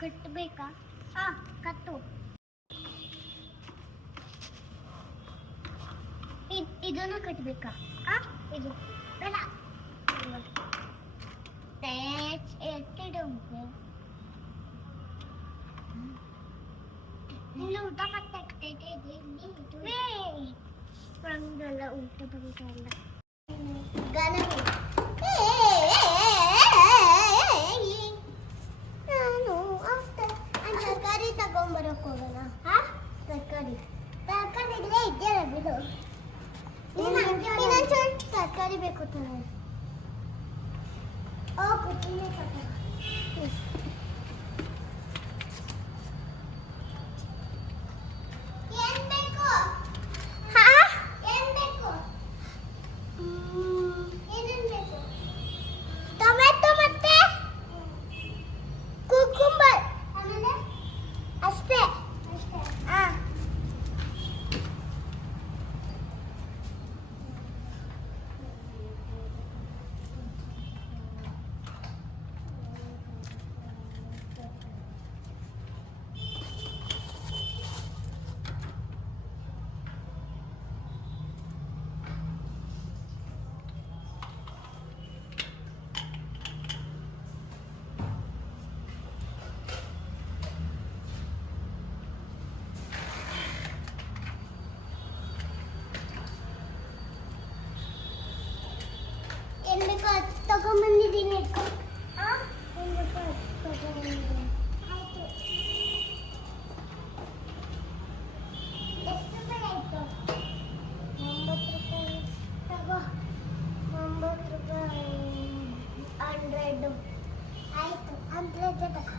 ಕಟ್ಟಬೇಕಾ? ಕಟ್ಟು. ಇದನ್ನು ಕಟ್ಟಬೇಕಾ? ಇದು ಬೇಡ. ಎತ್ತಿಡು. ಇನ್ನು ಊಟ ಮಾಡ್ತಾಗ್ತೈತೆ. ಹಂಗಲ್ಲ, ಊಟ ಬರೀತಾರಲ್ಲ. ಗಣವಿ ನಾನು ತರಕಾರಿ ತಗೊಂಬರಕ್ ಹೋಗೋಣ. ತರಕಾರಿ ಇಲ್ಲೇ ಇದೆಯಲ್ಲ ಬಿಡು. ಇನ್ನೊಂದು ತರಕಾರಿ ಬೇಕು ತಾನೆ. ಕುಚ್ಚಿನೇ ತಗೋ. ತಗೊಂಡ್ಬಂದಿದ್ದೀನಿ. ಎಷ್ಟು ರೂಪಾಯಿ ಆಯ್ತು? 90 ರೂಪಾಯಿ. ತಗೋ. 90 ರೂಪಾಯಿ. 100 ಆಯ್ತು. 100 ತಗೋ.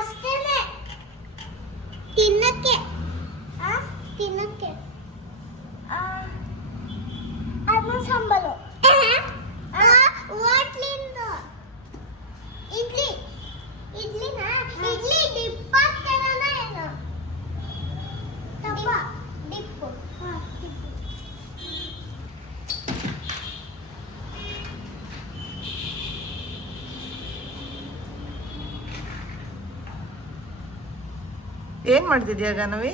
ಅಷ್ಟೇನೆ ತಿನ್ನಕ್ಕೆ. ಅದು ಸಂಬಳು. ಹೋಟ್ಲಿಂದ ಇಡ್ಲಿನ ಇಡ್ಲಿ ಡಿಪ್ ಹಾಕ್ತಾರಲ್ಲ ಏನೋ. ಡಿಪ್ಪು. ಏನ್ ಮಾಡ್ತಿದ್ಯಾ ಗಣವಿ?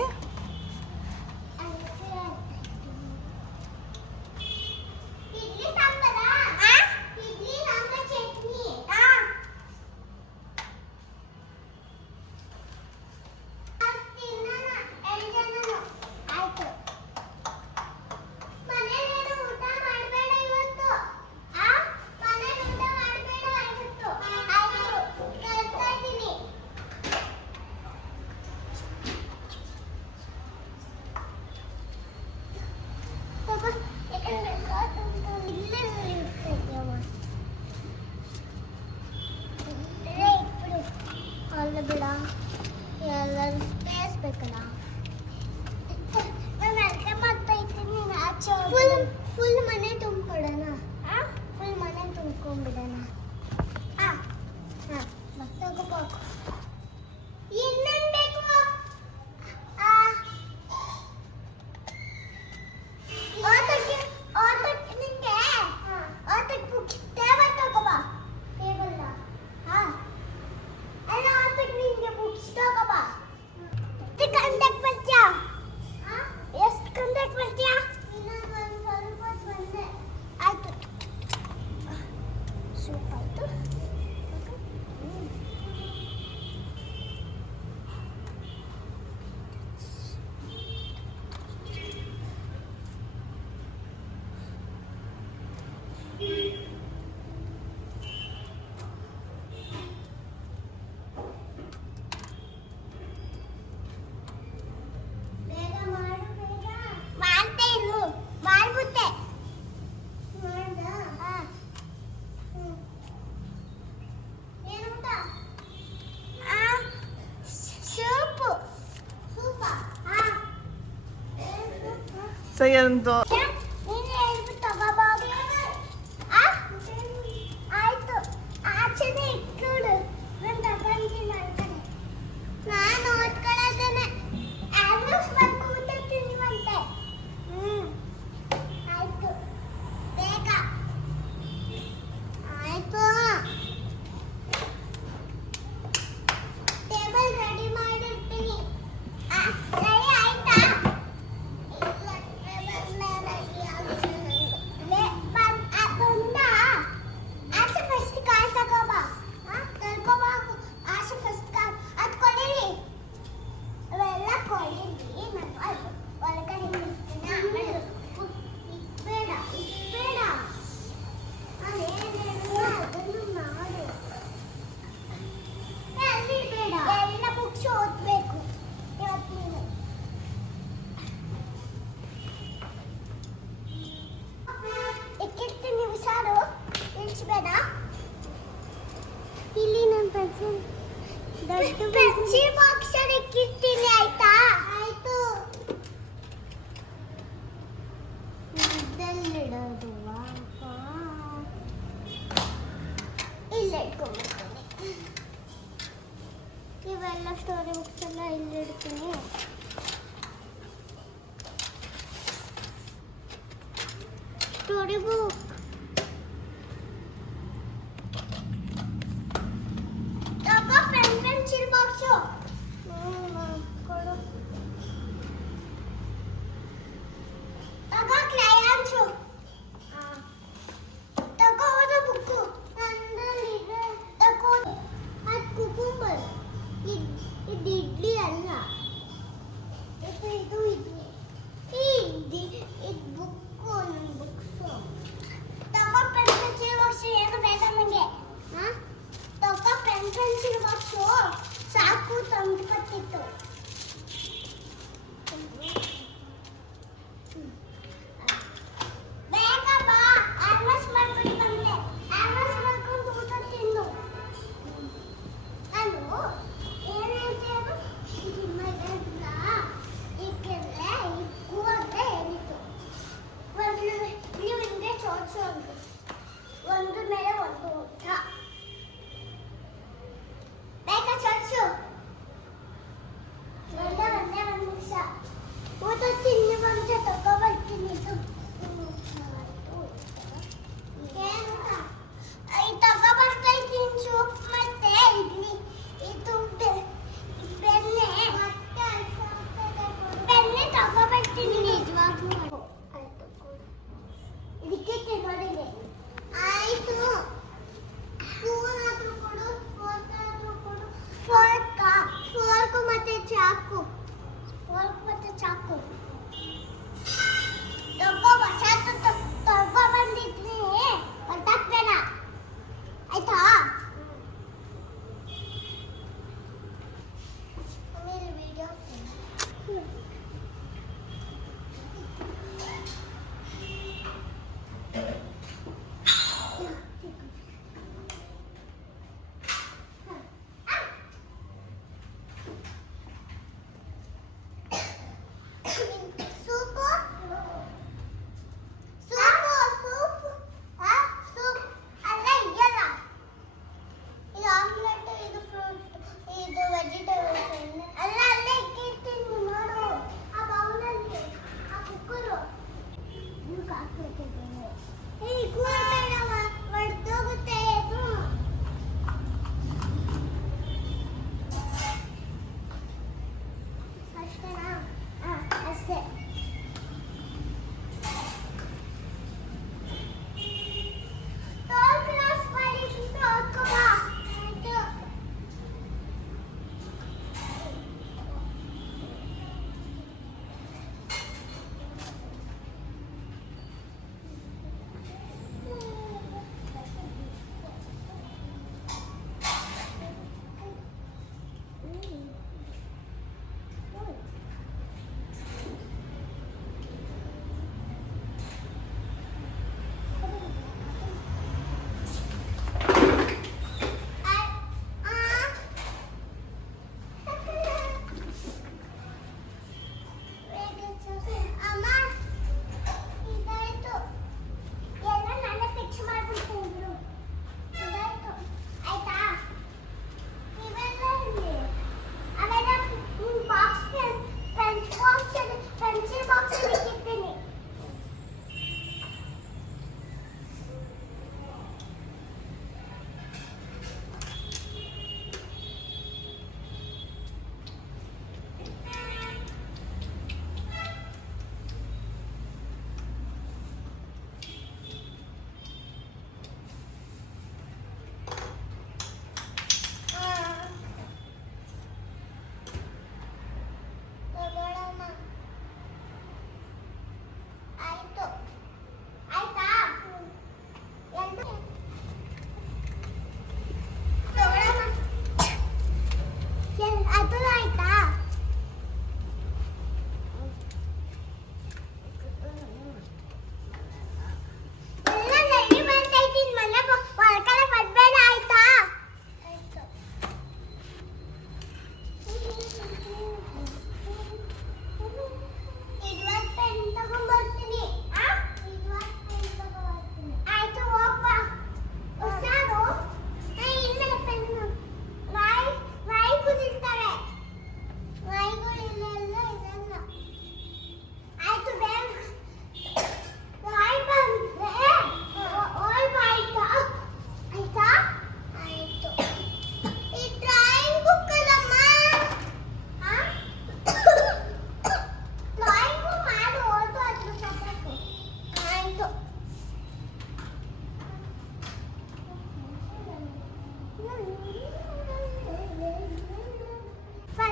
ಬಿಡ, ಎಲ್ಲರೂ ಸ್ಪೇಸ್ ಬೇಕಲ್ಲ. ನಾನು ಅಡುಗೆ ಮಾಡ್ತಾ ಇದ್ದೀನಿ. ಆಚೆ ಫುಲ್ ಮನೆ ತುಂಬಿಕೊಡೋಣ. ಫುಲ್ ಮನೆ ತುಂಬ್ಕೊಂಡ್ಬಿಡೋಣ. ತಗೋಬೇಕು. ಇನ್ನೇನು ಬೇಕು? Sayang ಬೇಗ ಪೆನ್ಸಿಲ್ ದೊಡ್ಡ ಪೆನ್ಸಿಲ್ ಬಾಕ್ಸ್ ಇಟ್ಟಿರ್ತೀನಿ ಆಯ್ತಾ ಆಯ್ತು ಇದಲ್ಲಿಡೋದು ಇಲ್ಲ ಇಟ್ಕೊಂಡ್ಬಿಡ್ತೀನಿ ಇವೆಲ್ಲ ಸ್ಟೋರಿ ಬುಕ್ಸ್ ಎಲ್ಲ ಇಲ್ಲಿಡ್ತೀನಿ ಸ್ಟೋರಿ ಬುಕ್ ತಗೋ ಪೆನ್ಸಿಲ್ ಬಾಕ್ಸು ಕೊಡು ತಗೋ ಕ್ರಯಾನ್ಸು ತಗೋ ಓದೋ ಬುಕ್ಕು ನಂದಲ್ಲಿದೆ ತಗೋ ಅದು ಕುಕುಂಬರ್ ಇದು ಇಡ್ಲಿ ಅಲ್ಲ ಇದು ಇಡ್ಲಿ ಇದು ಬುಕ್ಕು ನನ್ನ ಬುಕ್ಸು ತಗೋ ಪೆನ್ಸಿಲ್ ಬಾಕ್ಸು ಏನು ಬೇಡ ನನಗೆ ಹಾಂ ತಗೋ ಪೆನ್ಸಿಲ್ ಬಾಕ್ಸು ಸಾಕು ತಂದ್ಕೊಟ್ಟಿತ್ತು ಬೇಗ ಬಾ ಆರ್ವಸ್ ಮಾಡ್ಕೊಂಡು ಬಂದೆ ಆರ್ವಸ್ ಮಾಡ್ಕೊಂಡು ಊಟ ತಿನ್ನು ನಾನು ಏನು ಹೇಳ್ತೇನು ಮಗಲ್ಲ ಏಕೆಂದ್ರೆ ಕೂದ್ರೆ ಏನಿತ್ತು ನೀವು ಹಿಂಗೆ ಚೋಚು ಅಂತ ಒಂದು ಮೇಲೆ ಒಂದು ಊಟ ಬೇಗ ಚರ್ಚು ಒಂದೇ ಒಂದು ನಿಮಿಷ ಊಟ ತಿಂದು ಬಂದು ತಗೊಬರ್ತೀನಿ ತಗೊಬರ್ತಾ ಇದ್ದೀನಿ ಸೂಪ್ ಮತ್ತೆ ಇಡ್ಲಿ ಇದು ಬೆಣ್ಣೆ ತಗೊಬರ್ತೀನಿ ನಿಜವಾಗ್ಲೂ ಆಯ್ತು ಇದಕ್ಕೆ ತಿನ್ನೋದಿದೆ ಆಯ್ತು ಸ್ಪೂನ್ ಆದ್ರೂ ಕೊಡು ಫೋರ್ಕ್ ಆದ್ರೂ ಕೊಡು ಫೋರ್ಕ್ ಮತ್ತೆ ಚಾಕು ತಗೋ ತಗೋ ಬಂದಿದ್ರಿ ಹೊರಟಾಕ್ಬೇಡ ಆಯ್ತಾ ಆಮೇಲೆ ವಿಡಿಯೋ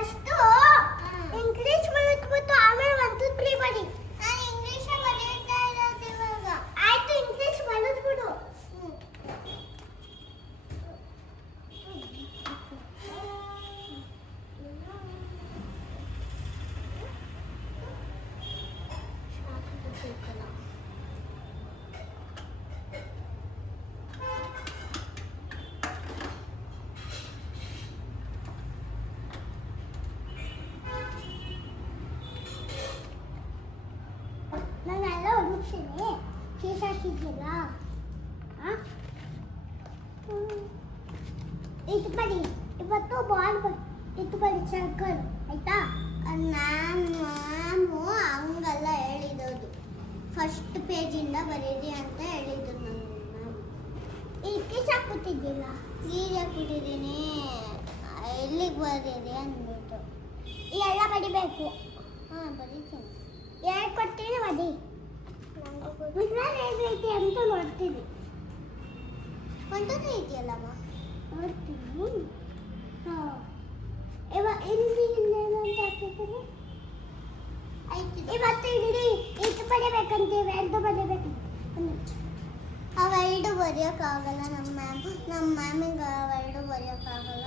ಫಸ್ಟ್ ಇಂಗ್ಲಿಷ್ ಬರೆದ್ಬಿಟ್ಟು ಆಮೇಲೆ 1 2 3 ಬರಿ. ನಾನು ಇಂಗ್ಲಿಷ್ ಬರೆಯುತ್ತಾ ಇರೋದು ಇವಾಗ. ಆಯ್ತು, ಇಂಗ್ಲಿಷ್ ಬರೆದ್ಬಿಡು. ನಾನೆಲ್ಲ ಹುಡುಕ್ತೀನಿ. ಫೀಸ್ ಹಾಕಿದ್ಯಲ್ಲ, ಇದು ಬಡಿ. ಇವತ್ತು ಬಾಲ್ ಇದು ಬಡಿ ಸರ್ಕಲ್, ಆಯ್ತಾ? ಮ್ಯಾಮು ಹಂಗಲ್ಲ ಹೇಳಿರೋದು, ಫಸ್ಟ್ ಪೇಜಿಂದ ಬರೀರಿ ಅಂತ ಹೇಳಿದ್ರು ನನಗೆ ಮ್ಯಾಮ್. ಈ ಫೀಸ್ ಹಾಕ್ಬಿಟ್ಟಿದ್ದಿಲ್ಲ, ಫೀಸ್ ಹಾಕ್ಬಿಟ್ಟಿದ್ದೀನಿ, ಎಲ್ಲಿಗೆ ಬರೀರಿ ಅಂದ್ಬಿಟ್ಟು. ಎಲ್ಲ ಬಡಿಬೇಕು. ಹಾಂ, ಬರೀತೀನಿ. ಯಾರು ಕೊಡ್ತೀನಿ ಬದಿ. ಏನೈತಿ ಅಂತ ನೋಡ್ತೀನಿ. ಒಂದೊಂದು ಇದೆಯಲ್ಲಮ್ಮ, ನೋಡ್ತೀನಿ. ಹಾಂ, ಇವಾಗ ಇಲ್ಲಿ ಏನಂತ ಹಾಕ್ತೀನಿ. ಆಯ್ತು, ಇವತ್ತು ಇಲ್ಲಿ ಇದು ಬರೀಬೇಕಂತೀವಿ, 2 ಬರೀಬೇಕು. ಅವೆರಡು ಬರೆಯೋಕ್ಕಾಗಲ್ಲ ನಮ್ಮ ಮ್ಯಾಮಿಗೆ, ಅವೆರಡು ಬರೆಯೋಕ್ಕಾಗಲ್ಲ.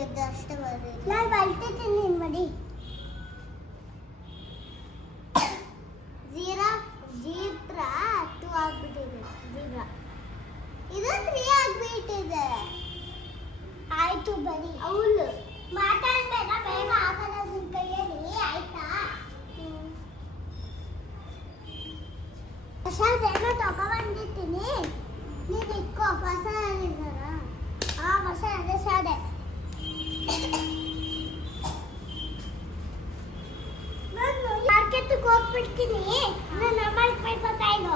ಇದಷ್ಟೇ ಬರೀ. ನಾನು ಬಲ್ತಿದ್ದೀನಿ, ನೀನು ಬಡಿ. ಜೀಬ್ರಾ 2 ಆಗ್ಬಿಟ್ಟಿದೆ. ಜೀಬ್ರಾ ಇದು 3 ಆಗ್ಬಿಟ್ಟಿದೆ. ಆಯ್ತು, ಬರಿ. ಅವಳು ಮಾತಾಡ್ಬೇಡ, ಬೇಗ ಆಗಲ್ಲ ನಿನ್ನ ಕೈಯಲ್ಲಿ, ಆಯ್ತಾ? ಹೊಸದೇನೋ ತಗೊಬಂದಿರ್ತೀನಿ, ನೀನು ಇಟ್ಕೋ. ಹೊಸ ಹೇಳಿದಾರ? ಹಾಂ, ಹೊಸ ಸಾದೆ. ನಾನು ಮಾರ್ಕೆಟ್ಗೆ ಹೋಗ್ಬಿಡ್ತೀನಿ. ನಾನು ಅಮ್ಮನಿಗೆ ಬೈಬೇಕಾಯ್ತು.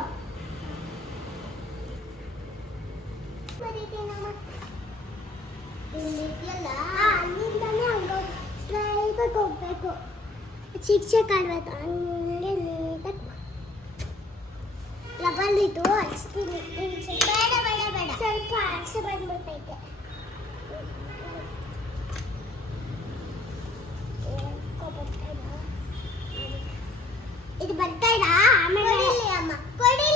ಬರೀತೀನಮ್ಮ. ಇಲ್ಲಿದೆಯಲ್ಲ, ಅಲ್ಲಿಂದನೇ ಹಂಗೆ ಸ್ಟ್ರೈಟಾಗಿ ಹೋಗ್ಬೇಕು. ಶಿಕ್ಷಕ ಅಲ್ಬೇಕು, ಹಂಗೆ ನೀಟಾಗಿ ಲಬಲ್ಲಿದ್ದು ಹಚ್ತೀನಿ. ಬೇಡ ಬೇಡ ಬೇಡ, ಸ್ವಲ್ಪ ಆಸೆ ಬಂದ್ಬಿಟ್ಟೈತೆ. ಇದು ಬರ್ತಾ ಇಲ್ಲ, ಆಮೇಲೆ ಕೊಡಿಲಿ ಅಮ್ಮ, ಕೊಡಿಲಿ.